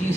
30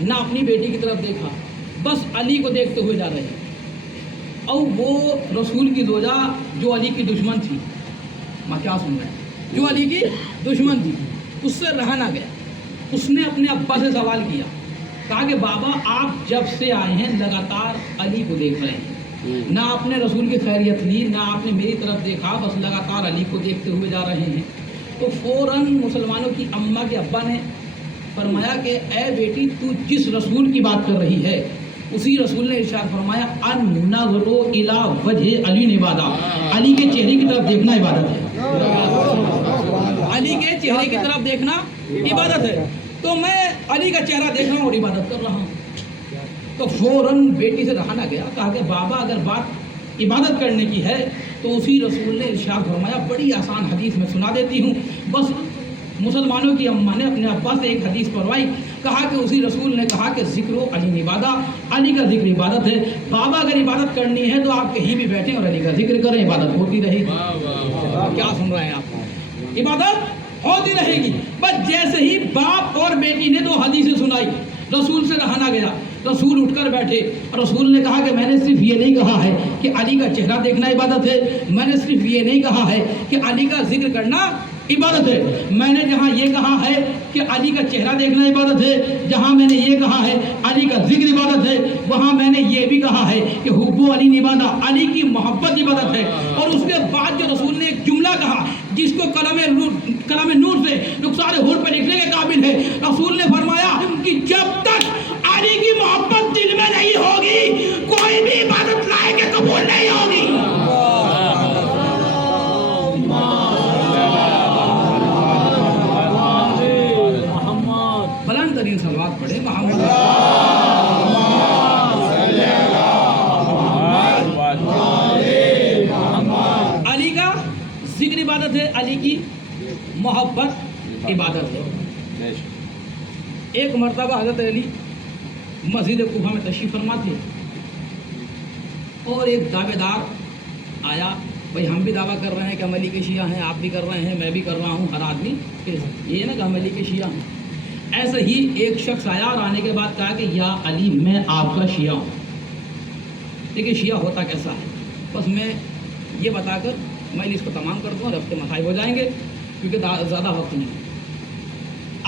نہ اپنی بیٹی کی طرف دیکھا، بس علی کو دیکھتے ہوئے جا رہے ہیں۔ اور وہ رسول کی زوجہ جو علی کی دشمن تھی، میں کیا سن رہے ہیں، جو علی کی دشمن تھی، اس سے رہا نہ گیا۔ اس نے اپنے ابا سے سوال کیا، کہا کہ بابا آپ جب سے آئے ہیں لگاتار علی کو دیکھ رہے ہیں، نہ آپ نے رسول کی خیریت لی، نہ آپ نے میری طرف دیکھا، بس لگاتار علی کو دیکھتے ہوئے جا رہے ہیں۔ تو فوراً مسلمانوں کی اماں کے ابا نے فرمایا کہ اے بیٹی تو جس رسول کی بات کر رہی ہے اسی رسول نے ارشاد فرمایا النظر الی وجہ علی عبادت، علی کے چہرے کی طرف دیکھنا عبادت ہے، علی کے چہرے کی طرف دیکھنا عبادت ہے۔ تو میں علی کا چہرہ دیکھ رہا ہوں اور عبادت کر رہا ہوں۔ تو فوراً بیٹی سے رہا نہ گیا، کہا کہ بابا اگر بات عبادت کرنے کی ہے تو اسی رسول نے ارشاد فرمایا، بڑی آسان حدیث میں سنا دیتی ہوں۔ بس مسلمانوں کی اماں نے اپنے ابا سے ایک حدیث پڑھوائی، کہا کہ اسی رسول نے کہا کہ ذکر و علی عبادت، علی کا ذکر عبادت ہے۔ بابا اگر عبادت کرنی ہے تو آپ کہیں بھی بیٹھیں اور علی کا ذکر کریں، عبادت ہوتی رہے گی۔ کیا سن رہے ہیں آپ؟ عبادت ہوتی رہے گی۔ بس جیسے ہی باپ اور بیٹی نے دو حدیثیں سنائی، رسول سے رہا نہ گیا، رسول اٹھ کر بیٹھے، رسول نے کہا کہ میں نے صرف یہ نہیں کہا ہے کہ علی کا چہرہ دیکھنا عبادت ہے، میں نے صرف یہ نہیں کہا ہے کہ علی کا ذکر کرنا عبادت ہے، میں نے جہاں یہ کہا ہے کہ علی کا چہرہ دیکھنا عبادت ہے، جہاں میں نے یہ کہا ہے علی کا ذکر عبادت ہے، وہاں میں نے یہ بھی کہا ہے کہ حب علی عبادت، علی کی محبت عبادت ہے۔ اور اس کے بعد جو رسول نے ایک جملہ کہا جس کو قلم نور سے رخسار ہور پہ لکھنے کے قابل ہے، رسول نے فرمایا کہ جب تک علی کی محبت دل میں نہیں ہوگی کوئی بھی عبادت لائے کے قبول نہیں ہوگی۔ بلند ترین صلوات پڑھے محمد۔ علی کا ذکر عبادت ہے، علی کی محبت عبادت ہے۔ ایک مرتبہ حضرت علی مسجد کوفہ میں تشریف فرما تھے اور ایک دعوے دار آیا، بھائی ہم بھی دعویٰ کر رہے ہیں کہ ہم علی کے شیعہ ہیں، آپ بھی کر رہے ہیں، میں بھی کر رہا ہوں، ہر آدمی یہ نا کہ ہم علی کے شیعہ ہیں۔ ایسے ہی ایک شخص آیا اور آنے کے بعد کہا کہ یا علی میں آپ کا شیعہ ہوں۔ دیکھیے شیعہ ہوتا کیسا ہے، بس میں یہ بتا کر میں اس کو تمام کر دوں اور ہفتے مسائل ہو جائیں گے کیونکہ زیادہ وقت نہیں۔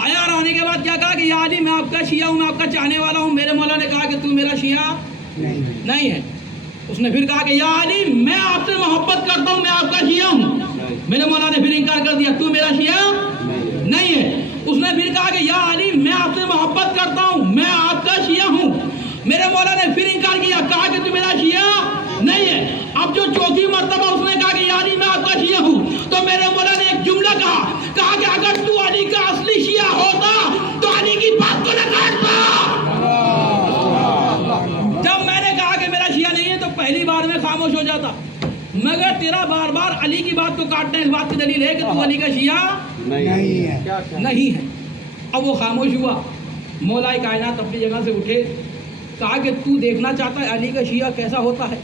آیا اور آنے کے بعد کیا کہا کہ یا علی میں آپ کا شیعہ ہوں، میں آپ کا چاہنے والا ہوں۔ میرے مولا نے کہا کہ تو میرا شیعہ نہیں ہے۔ اس نے پھر کہا کہ یا علی میں آپ سے محبت کرتا ہوں، میں آپ کا شیعہ ہوں۔ میرے مولا نے پھر انکار کر دیا، تو میرا شیعہ نہیں ہے۔ اس نے پھر کہا کہ یا علی میں آپ سے محبت کرتا ہوں، میں آپ کا شیعہ ہوں۔ میرے مولا نے پھر انکار کیا، کہا کہ تو میرا شیعہ نہیں ہے۔ اب جو چوتھی مرتبہ اس نے کہا کہ یا علی میں آپ کا شیعہ ہوں، تو میرے مولا نے ایک جملہ کہا کہ اگر تو علی کا اصلی شیعہ ہوتا تو علی کی بات کو نہ کاٹتا۔ جب میں نے کہا کہ میرا شیعہ نہیں ہے تو پہلی بار میں خاموش ہو جاتا، مگر تیرا بار بار علی کی بات کو کاٹنا اس بات کی دلیل ہے کہ تو علی کا شیعہ نہیں ہے۔ اب وہ خاموش ہوا۔ مولا کائنات اپنی جگہ سے اٹھے، کہا کہ تو دیکھنا چاہتا ہے علی کا شیعہ کیسا ہوتا ہے؟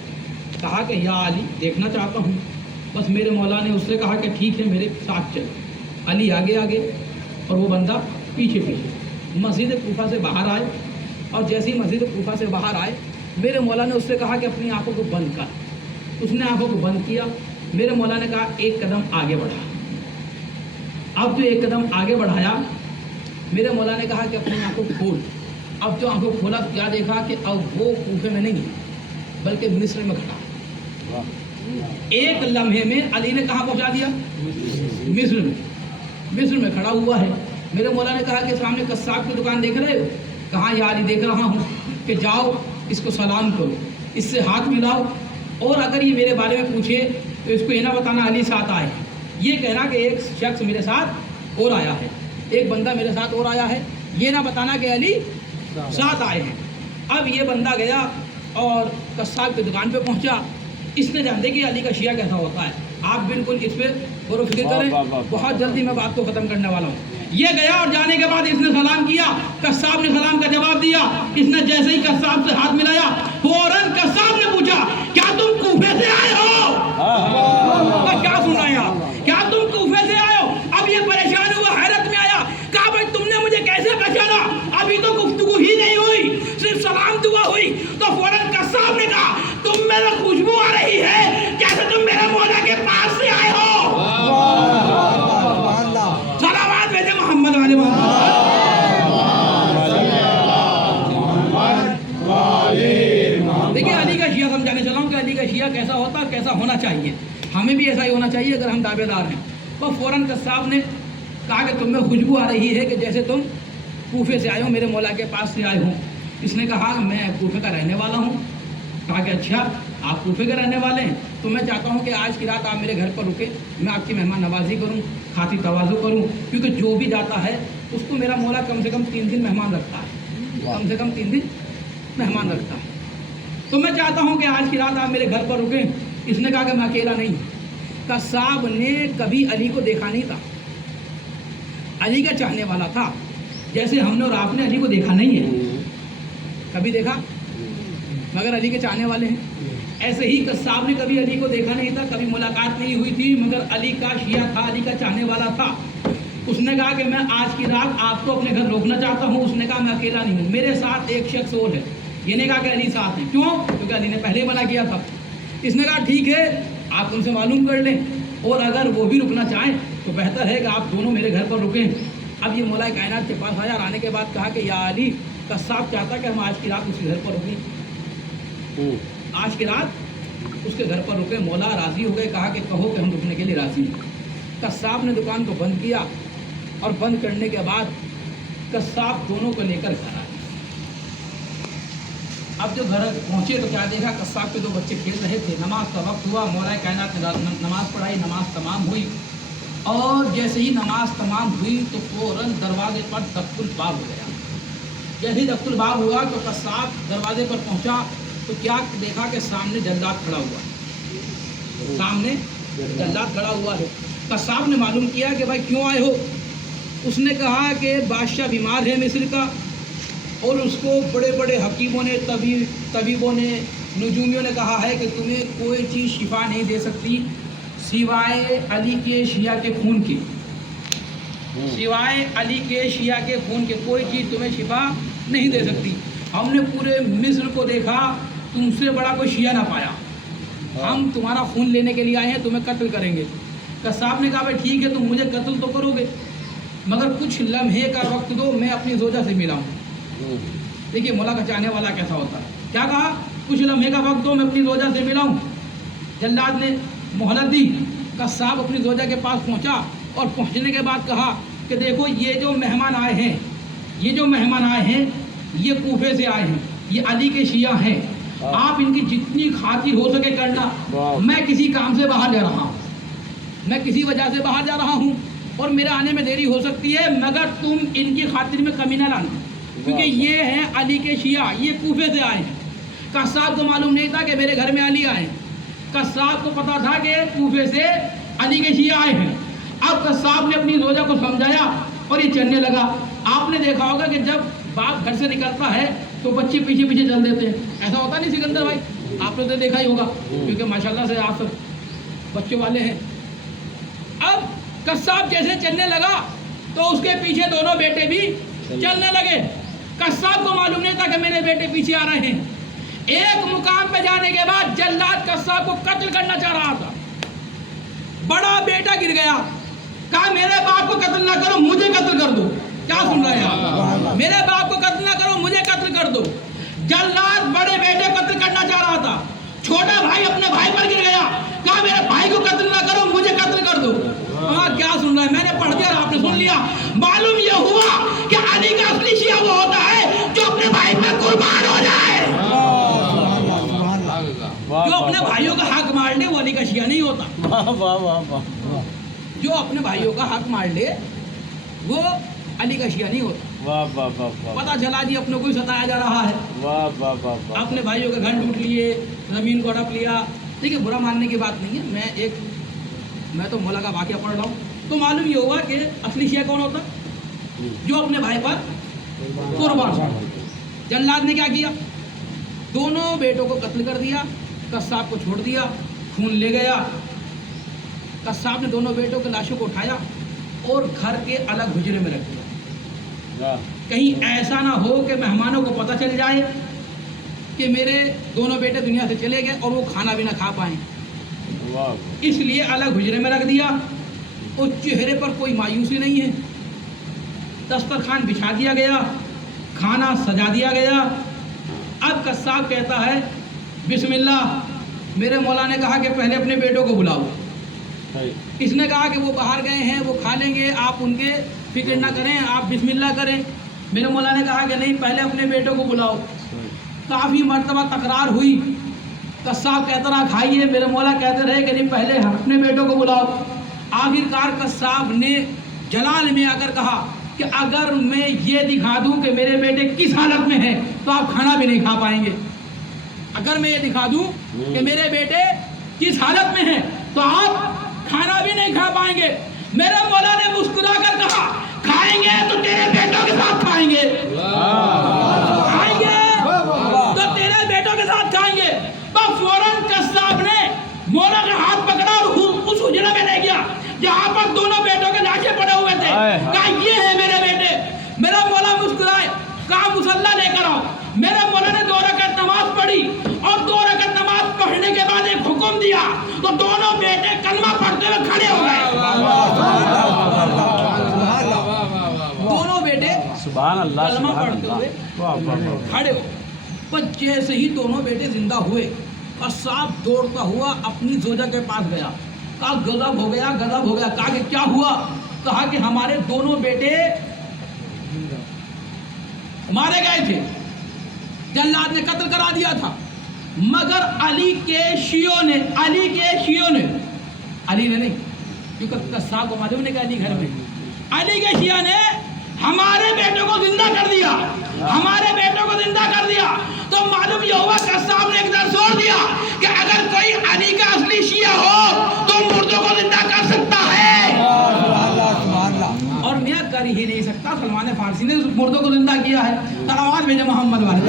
کہا کہ یا علی دیکھنا چاہتا ہوں۔ بس میرے مولا نے اس سے کہا کہ ٹھیک ہے میرے ساتھ چل۔ علی آگے آگے اور وہ بندہ پیچھے پیچھے مسجد کوفہ سے باہر آئے، اور جیسے ہی مسجد کوفہ سے باہر آئے میرے مولا نے اس سے کہا کہ اپنی آنکھوں کو بند کر۔ اس نے آنکھوں کو بند کیا۔ میرے مولا نے کہا ایک قدم آگے بڑھا۔ اب جو ایک قدم آگے بڑھایا میرے مولا نے کہا کہ اپنی آنکھوں کھول۔ اب جو آنکھوں کھولا تو کیا دیکھا کہ اب وہ کوفے میں نہیں بلکہ مصر میں کھڑا۔ ایک لمحے میں علی نے کہاں پہنچا دیا؟ مصر میں کھڑا ہوا ہے۔ میرے مولا نے کہا کہ سامنے قصاب کی دکان دیکھ رہے ہو؟ کہاں یا علی دیکھ رہا ہوں، کہ جاؤ اس کو سلام کرو، اس سے ہاتھ ملاؤ، اور اگر یہ میرے بارے میں پوچھے تو اس کو یہ نہ بتانا علی ساتھ آئے، یہ کہنا کہ ایک شخص میرے ساتھ اور آیا ہے، ایک بندہ میرے ساتھ اور آیا ہے، یہ نہ بتانا کہ علی ساتھ آئے ہیں۔ اب یہ بندہ گیا اور قصاب کی دکان پہ پہنچا۔ اس نے جانتے کہ علی کا شیعہ کیسا ہوتا ہے، آپ بالکل اس پہ غور و فکر کریں، بہت جلدی میں بات کو ختم کرنے والا ہوں۔ یہ گیا اور جانے کے بعد اس نے سلام کیا، قصاب نے سلام کا جواب دیا۔ اس نے جیسے ہی قصاب سے ہاتھ ملایا فوراً قصاب نے پوچھا کیا تم کوفے سے آئے ہو؟ کیا سن رہے ہیں آپ؟ کیا تم کوفے سے آئے ہو؟ اب یہ پریشان ہوا، حیرت میں آیا، کہا بھائی تم نے مجھے کیسے پہچانا؟ ابھی تو گفتگو ہی نہیں ہوئی۔ شیعہ کیسا ہوتا ہے، کیسا ہونا چاہیے، ہمیں بھی ایسا ہی ہونا چاہیے اگر ہم دعوے دار ہیں۔ تو فوراً قصاب نے کہا کہ تم میں خوشبو آ رہی ہے کہ جیسے تم کوفے سے آئے ہو، میرے مولا کے پاس سے آئے ہو۔ اس نے کہا میں کوفے کا رہنے والا ہوں۔ کہا کہ اچھا آپ کوفے کے رہنے والے ہیں، تو میں چاہتا ہوں کہ آج کی رات آپ میرے گھر پر رکے، میں آپ کی مہمان نوازی کروں، خاطر تواضع کروں، کیونکہ جو بھی جاتا ہے اس کو میرا مولا کم سے کم 3 دن مہمان رکھتا ہے، کم سے کم 3 دن مہمان رکھتا ہے۔ تو میں چاہتا ہوں کہ آج کی رات آپ میرے گھر پر رکیں۔ اس نے کہا کہ میں اکیلا نہیں ہوں۔ قصاب نے کبھی علی کو دیکھا نہیں تھا، علی کا چاہنے والا تھا، جیسے ہم نے اور آپ نے علی کو دیکھا نہیں ہے، کبھی دیکھا مگر علی کے چاہنے والے ہیں۔ ایسے ہی قصاب نے کبھی علی کو دیکھا نہیں تھا، کبھی ملاقات نہیں ہوئی تھی، مگر علی کا شیعہ تھا، علی کا چاہنے والا تھا۔ اس نے کہا کہ میں آج کی رات آپ کو اپنے گھر روکنا چاہتا ہوں۔ اس نے کہا میں اکیلا نہیں ہوں، میرے ساتھ ایک شخص اور ہے۔ یہ نے کہا کہ علی ساتھ ہیں، کیوں؟ کیونکہ علی نے پہلے منع کیا تھا۔ اس نے کہا ٹھیک ہے آپ ان سے معلوم کر لیں، اور اگر وہ بھی رکنا چاہیں تو بہتر ہے کہ آپ دونوں میرے گھر پر رکیں۔ اب یہ مولا کائنات کے پاس آیا اور آنے کے بعد کہا کہ یا علی، قصاب چاہتا کہ ہم آج کی رات اس کے گھر پر رکیں، آج کی رات اس کے گھر پر رکیں۔ مولا راضی ہو گئے، کہا کہ کہو کہ ہم رکنے کے لیے راضی ہیں۔ قصاب نے دکان کو بند کیا، اور بند کرنے کے بعد قصاب دونوں کو لے کر گھر آیا۔ اب جو گھر پہنچے تو کیا دیکھا، قصاب کے 2 بچے کھیل رہے تھے۔ نماز کا وقت ہوا، مولا کائنات نے نماز پڑھائی، نماز تمام ہوئی، اور جیسے ہی نماز تمام ہوئی تو فوراً دروازے پر دخت الباب ہو گیا۔ جیسے ہی دخت الباب ہوا تو قصاب دروازے پر پہنچا تو کیا دیکھا کہ سامنے جلاد کھڑا ہوا ہے، سامنے جلاد کھڑا ہوا ہے۔ قصاب نے معلوم کیا کہ بھائی کیوں آئے ہو؟ اس نے کہا کہ بادشاہ بیمار ہے مصر کا، اور اس کو بڑے بڑے حکیموں نے، طبیبوں نے، نجومیوں نے کہا ہے کہ تمہیں کوئی چیز شفا نہیں دے سکتی سوائے علی کے شیعہ کے خون کی، سوائے علی کے شیعہ کے خون کے کوئی چیز تمہیں شفا نہیں دے سکتی۔ ہم نے پورے مصر کو دیکھا، تم سے بڑا کوئی شیعہ نہ پایا، ہم تمہارا خون لینے کے لیے آئے ہیں، تمہیں قتل کریں گے۔ قصاب نے کہا بھائی ٹھیک ہے تم مجھے قتل تو کرو گے، مگر کچھ لمحے کا وقت دو، میں اپنی زوجہ سے ملا ہوں۔ دیکھیے مولا کا چاہنے والا کیسا ہوتا ہے، کیا کہا؟ کچھ لمحے کا وقت دو، میں اپنی زوجہ سے ملا ہوں۔ جلاد نے مہلت دی، قصاب اپنی زوجہ کے پاس پہنچا، اور پہنچنے کے بعد کہا کہ دیکھو یہ جو مہمان آئے ہیں، یہ جو مہمان آئے ہیں یہ کوفے سے آئے ہیں، یہ علی کے شیعہ ہیں، آپ ان کی جتنی خاطر ہو سکے کرنا، میں کسی کام سے باہر جا رہا ہوں، میں کسی وجہ سے باہر جا رہا ہوں، اور میرے آنے میں دیری ہو سکتی ہے، مگر تم ان کی خاطر میں کمی نہ لانا، کیونکہ یہ ہیں علی کے شیعہ، یہ کوفے سے آئے ہیں۔ قصاب کو معلوم نہیں تھا کہ میرے گھر میں علی آئے ہیں، قصاب کو پتا تھا کہ کوفے سے علی کے شیعہ آئے ہیں۔ اب قصاب نے اپنی زوجہ کو سمجھایا اور یہ چلنے لگا۔ آپ نے دیکھا ہوگا کہ جب باپ گھر سے نکلتا ہے تو بچے پیچھے پیچھے چل دیتے ہیں، ایسا ہوتا نہیں سکندر بھائی؟ آپ نے تو دیکھا ہی ہوگا، کیونکہ ماشاءاللہ سے آپ سب بچوں والے ہیں۔ اب قصاب جیسے چلنے لگا تو اس کے پیچھے دونوں بیٹے بھی چلنے لگے۔ قصاب کو معلوم نہیں تھا کہ میرے بیٹے پیچھے آ رہے ہیں۔ ایک مقام پہ جانے کے بعد جلاد قصاب کو قتل کرنا چاہ رہا تھا، بڑا بیٹا گر گیا، کہا میرے باپ کو قتل نہ کرو، مجھے قتل کر دو۔ کیا سن رہے ہیں آپ؟ میرے باپ کو قتل نہ کرو، مجھے قتل کر دو۔ جلاد بڑے بیٹے کو قتل کرنا چاہ رہا تھا، چھوٹا بھائی اپنے بھائی پر گر گیا، کہا میرے بھائی کو قتل نہ کرو، مجھے قتل کر دو۔ ہاں کیا سن رہا ہے؟ میں نے پڑھ دیا اور آپ نے سن لیا۔ معلوم یہ ہوا کہ علی کا اصلی شیعہ وہ ہوتا ہے جو اپنے بھائی پر قربان ہو جائے، جو اپنے بھائیوں کا حق مار لے وہ علی کا شیعہ نہیں ہوتا، جو اپنے بھائیوں کا حق مار لے وہ علی کا شیعہ نہیں ہوتا۔ پتہ چلا جی اپنے کو ہی ستایا جا رہا ہے، اپنے بھائیوں کے گھر لوٹ لیے، زمین کو ہڑپ لیا۔ دیکھیے برا ماننے کی بات نہیں ہے، میں تو مولا کا واقعہ پڑھ رہا ہوں، تو معلوم یہ ہوا کہ اصلی شیعہ کون ہوتا؟ جو اپنے بھائی پر قربان۔ جلاد نے کیا کیا؟ دونوں بیٹوں کو قتل کر دیا، قصاب کو چھوڑ دیا، خون لے گیا۔ قصاب نے دونوں بیٹوں کے لاشوں کو اٹھایا اور گھر کے الگ حجرے میں رکھ دیا، کہیں ایسا نہ ہو کہ مہمانوں کو پتہ چل جائے کہ میرے دونوں بیٹے دنیا سے چلے گئے اور وہ کھانا بھی نہ کھا پائیں، اس لیے الگ حجرے میں رکھ دیا۔ اور چہرے پر کوئی مایوسی نہیں ہے، دسترخوان بچھا دیا گیا، کھانا سجا دیا گیا۔ اب قصاب کہتا ہے بسم اللہ، میرے مولا نے کہا کہ پہلے اپنے بیٹوں کو بلاؤ. اس نے کہا کہ وہ باہر گئے ہیں, وہ کھا لیں گے, آپ ان کے فکر نہ کریں, آپ بسم اللہ کریں. میرے مولا نے کہا کہ نہیں, پہلے اپنے بیٹوں کو بلاؤ. کافی مرتبہ تکرار ہوئی. قصاب کہتا رہا کھائیے, میرے مولا کہتے رہے کہ نہیں پہلے اپنے بیٹوں کو بلاؤ. آخرکار قصاب نے جلال میں آ کر کہا کہ اگر میں یہ دکھا دوں کہ میرے بیٹے کس حالت میں ہیں تو آپ کھانا بھی نہیں کھا پائیں گے. اگر میں یہ دکھا دوں کہ میرے بیٹے کس حالت میں ہیں تو آپ کھانا بھی نہیں کھا پائیں گے. میرے مولا نے مسکرا کر کہا کھائیں گے تو تیرے بیٹوں کے ساتھ کھائیں گے, کھائیں گے تو تیرے بیٹوں کے ساتھ کھائیں گے. بس فوراً قصاب نے مولا کا ہاتھ پکڑا اور اس حجرے میں لے گیا جہاں پر دونوں بیٹوں کے لاشیں پڑے ہوئے تھے. کہا یہ ہے میرے بیٹے. میرا مولا مسکرائے, کہا مصلی لے کر آؤ. میرے مولا نے 2 رکعت نماز پڑھی اور 2 رکعت نماز پڑھنے کے بعد ایک حکم دیا تو دونوں بیٹے کلمہ پڑھتے ہوئے کھڑے ہو گئے. دونوں بیٹے کلمہ پڑھتے ہوئے کھڑے ہو. بس جیسے ہی دونوں بیٹے زندہ ہوئے, قصاب دوڑتا ہوا اپنی زوجہ کے پاس گیا. کہا غضب ہو گیا, غضب ہو گیا. کہا کہ کیا ہوا؟ کہا کہ ہمارے دونوں بیٹے مارے گئے تھے, جلاد نے قتل کرا دیا تھا, مگر علی کے شیعوں نے علی نے نہیں, کیونکہ قصاب کو معلوم نہیں کہ علی گھر میں, علی کے شیعہ نے ہمارے بیٹوں کو زندہ کر دیا, ہمارے بیٹوں کو زندہ کر دیا. تو معلوم یہ ہوا قصاب نے ایک درس اور دیا کہ اگر کوئی علی کا اصلی شیعہ ہو تو مردوں کو زندہ کر سکتا ہے, اور میاں کر ہی نہیں سکتا. سلمان فارسی نے مردوں کو زندہ کیا ہے. آواز بھیجے محمد والے.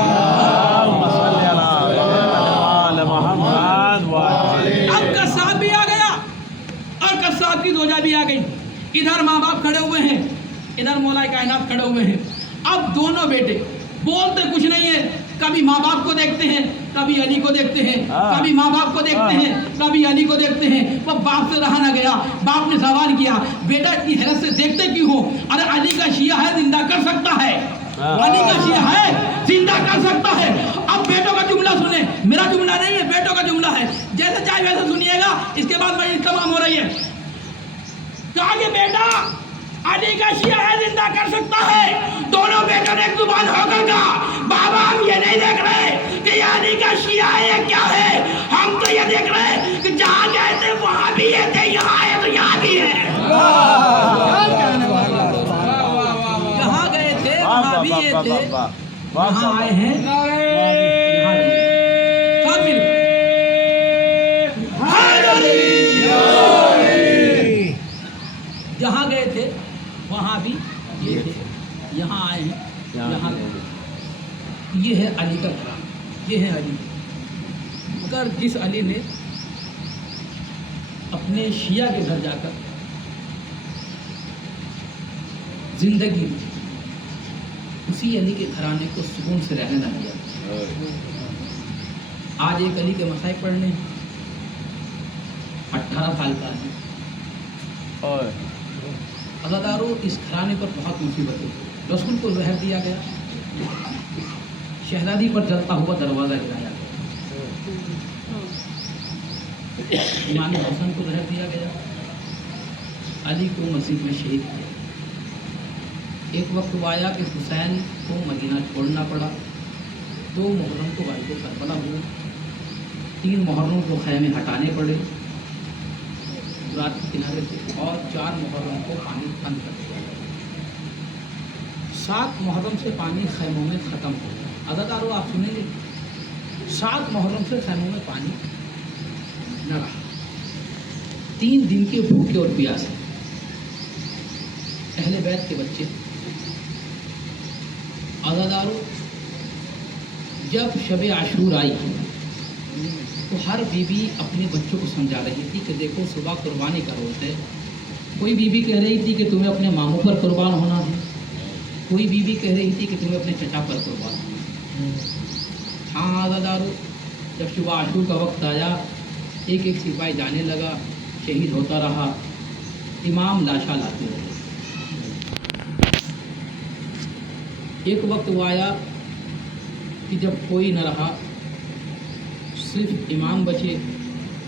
اب قصاب بھی آ گیا اور قصاب کی زوجہ بھی آ گئی. ادھر ماں باپ کھڑے ہوئے ہیں, ادھر مولا کائنات کھڑے ہوئے ہیں. اب دونوں بیٹے بولتے کچھ نہیں ہے, کبھی ماں باپ کو دیکھتے ہیں, کبھی علی کو دیکھتے ہیں, کبھی ماں باپ کو دیکھتے ہیں, کبھی علی کو دیکھتے ہیں. وہ باپ سے رہا نہ گیا. باپ نے سوال کیا بیٹا اتنی حیرت سے دیکھتے کیوں ہو؟ ارے علی کا شیعہ ہے, زندہ کر سکتا ہے, علی کا شیعہ ہے, زندہ کر سکتا ہے. اب بیٹوں کا جملہ سنیں, میرا جملہ نہیں ہے, بیٹوں کا جملہ ہے. جیسے چاہے ویسے سنیے گا, اس کے بعد مجلس تمام ہو رہی ہے. کہا کہ بیٹا علی کا شیعہ ہے, زندہ کر سکتا ہے. دونوں بیٹوں نے ایک زبان ہو کر کہا بابا ہم یہ نہیں دیکھ رہے کہ یہ علی کا شیعہ ہے یا کیا ہے, ہم تو یہ دیکھ رہے ہیں کہ جہاں گئے تھے وہاں بھی یہ تھے, یہاں آئے تو یہاں بھی ہے. جہاں گئے تھے وہاں بھی یہ تھے, یہاں آئے ہیں جہاں گئے تھے وہاں بھی یہ تھے, یہاں آئے ہیں یہاں. یہ ہے علی کا گھرانہ, یہ ہے علی. مگر جس علی نے اپنے شیعہ کے گھر جا کر زندگی میں اسی علی کے گھرانے کو سکون سے رہنے نہ دیا. آج ایک علی کے مسائل پڑھنے 18 سال کا ہے. عزادارو, اس گھرانے پر بہت مصیبت ہے. رسول کو زہر دیا گیا, شہزادی پر جلتا ہوا دروازہ گرایا گیا, امام حسن کو زہر دیا گیا, علی کو مسجد میں شہید کیا. ایک وقت وہ آیا کہ حسین کو مدینہ چھوڑنا پڑا. 2 محرم کو بھائی کو کربلا ہوا, 3 محرم کو خیمے ہٹانے پڑے رات کے کنارے سے, اور 4 محرم کو پانی بند کر دیا. 7 محرم سے پانی خیموں میں ختم ہو گیا. عزادارو آپ سنیں گے, 7 محرم سے خیموں میں پانی نہ رہا. 3 دن کے بھوکے اور پیاسے اہل بیت کے بچے. عزادارو, جب شب عاشور آئی تو ہر بیوی اپنے بچوں کو سمجھا رہی تھی کہ دیکھو صبح قربانی کا روز ہے. کوئی بیوی کہہ رہی تھی کہ تمہیں اپنے ماموں پر قربان ہونا ہے, کوئی بیوی کہہ رہی تھی کہ تمہیں اپنے چچا پر قربان ہونا ہے. ہاں عزادارو, جب شب عاشور کا وقت آیا, ایک ایک سپاہی جانے لگا, شہید ہوتا رہا, امام لاشا لاتے رہے. ایک وقت وہ آیا کہ جب کوئی نہ رہا, صرف امام بچے,